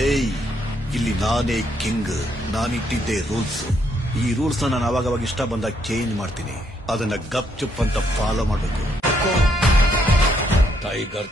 ಏಯ್, ಇಲ್ಲಿ ನಾನೇ ಕಿಂಗ್. ನಾನಿಟ್ಟಿದ್ದೆ ರೂಲ್ಸ್. ಈ ರೂಲ್ಸ್ ನಾನು ಅವಾಗ ಇಷ್ಟ ಬಂದಾಗ ಚೇಂಜ್ ಮಾಡ್ತೀನಿ. ಅದನ್ನ ಗಪ್ ಚುಪ್ ಅಂತ ಫಾಲೋ ಮಾಡಬೇಕು. ಟೈಗರ್